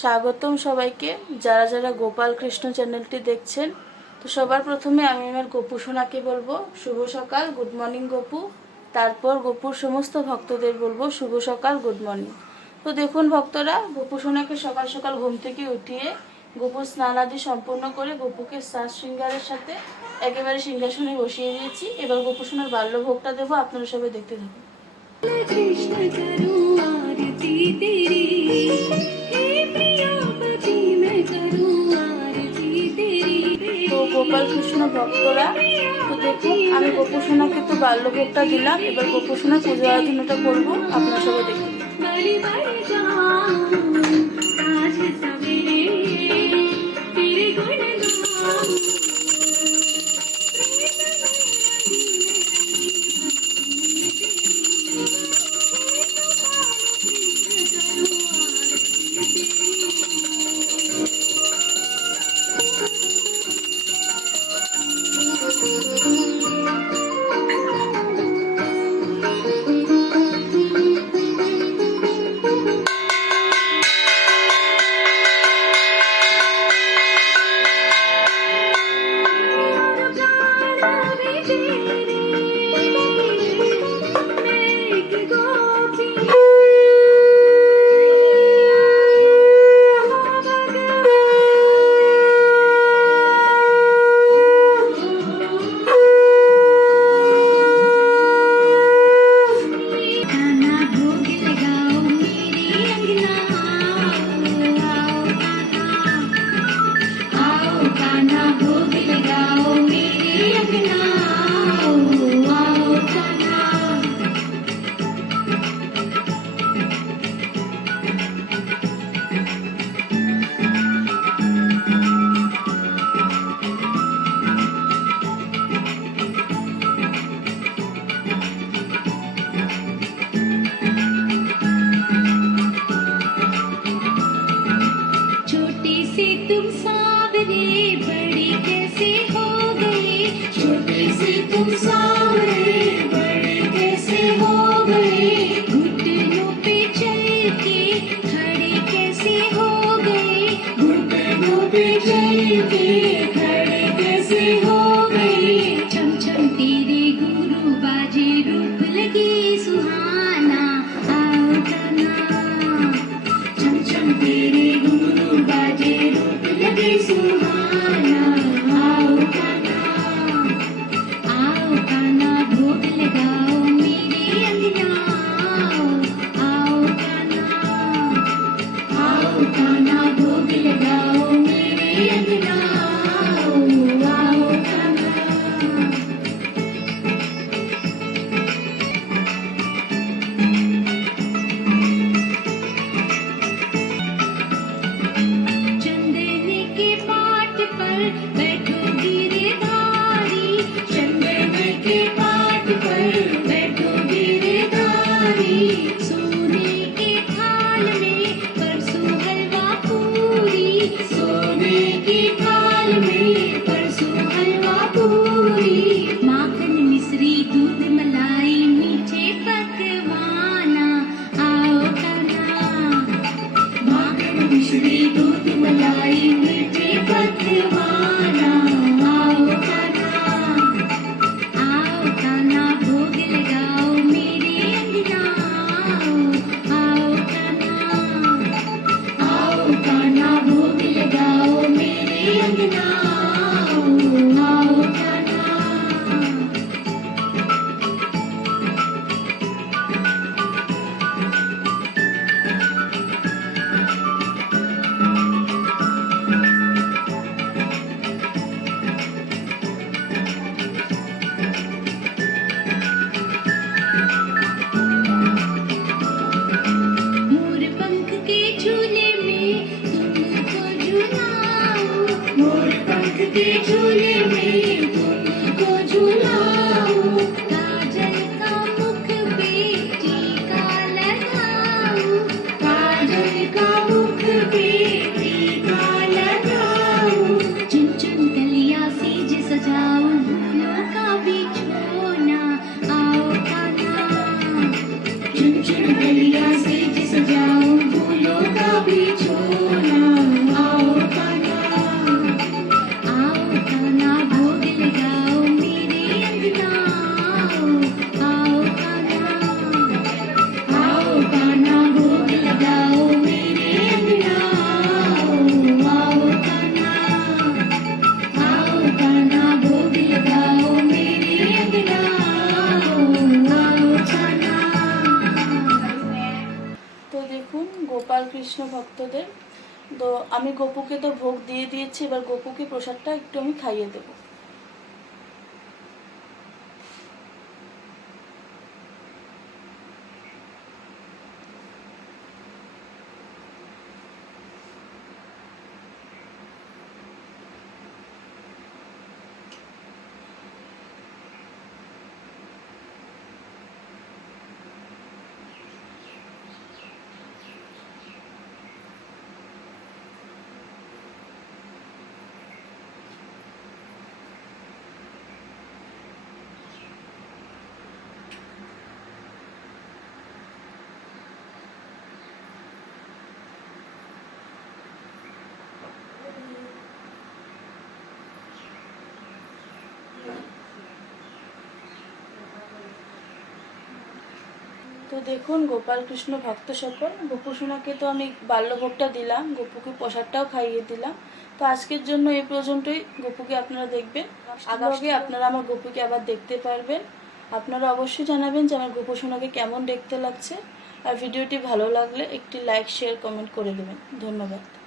স্বাগতম সবাইকে যারা যারা গোপাল কৃষ্ণ চ্যানেলটি দেখছেন। তো সবার প্রথমে আমি আমার গোপু সোনাকে বলবো শুভ সকাল, গুড মর্নিং গোপু। তারপর গোপুর সমস্ত ভক্তদের বলবো শুভ সকাল, গুড মর্নিং। তো দেখুন ভক্তরা, গোপু সোনাকে সকাল সকাল ঘুম থেকে উঠিয়ে গোপুর স্নান আদি সম্পন্ন করে গোপুকে সাজ শৃঙ্গারের সাথে একেবারে সিংহাসনে বসিয়ে দিয়েছি। এবার গোপু সোনার বাল্যভোগটা দেবো, আপনারা সবাই দেখতে থাকুন। कृष्ण करूं आरती तेरी, हे प्रियापति मैं करूं आरती तेरी। তো গোপাল কৃষ্ণ ভক্তরা, তো দেখুন আমি গোপু সোনাকে তো বাল্যভোগটা দিলাম, এবার গোপু সোনা পুজো আরাধনাটা করবো, আপনারা সবাই দেখুন। बड़ी बड़ी जाऊं साँझ सवेरे तेरे गुण गाऊं। तुम सावरे बड़ी कैसे हो गए, छोटे से तुम सावरे बड़े कैसे हो गए, घुटनों पे चल के खड़े कैसे हो गए, घुटनों पे चल के खड़े कैसे हो गए। छम छम तेरे गुरु बाजे रूप लगे सुहाना, आओ तना छम छम तेरे गुरु बाजे रूप लगे सुहाना, आओ काना भोग लगाओ मेरे अंगना, आओ काना भोग लगाओ मेरे अंगना, आओ काना। चंदन के पाट पर बैठो गिरधारी, चंदन के पाट पर बैठो गिरधारी, सोने के थाल में परसों हलवा पूरी, सोने के थाल में परसों हलवा पूरी, माखन मिश्री दूध मलाई मीठे पकवाना, आओ काना माखन मिश्री दूध मलाई मीठे पकवाना, आओ काना भोग लगाओ मेरे अंगना, आओ काना भोग लगाओ मेरे अंगना, आओ काना। मोर पंख के झूले में तुमको झूलाऊं, मोर पंख के झूले में तुमको झूलाऊं, काजल का मुख पे टीका लगाऊं, काजल का मुख पे टीका लगाऊं, चुन चुन कलिया सेज सजाऊं, फूलों का बिछोना, आओ काना चुन चुन कलिया सेज सजाऊं, फूलों का बिछोना, তো আমি গপুকে তো ভোগ দিয়ে দিয়েছি, এবার গপুকে প্রসাদটা একটু আমি খাইয়ে দেবো। তো দেখুন গোপাল কৃষ্ণ ভক্ত সকল, গোপু সোনাকে তো আমি বাল্যভোগটা দিলাম, গোপুকে প্রসাদটাও খাইয়ে দিলাম। তো আজকের জন্য এই পর্যন্তই। গোপুকে আপনারা দেখবেন, আগামী আপনারা আমার গোপুকে আবার দেখতে পারবেন। আপনারা অবশ্যই জানাবেন যে আমার গোপু সোনাকে কেমন দেখতে লাগছে। আর ভিডিওটি ভালো লাগলে একটি লাইক শেয়ার কমেন্ট করে দেবেন। ধন্যবাদ।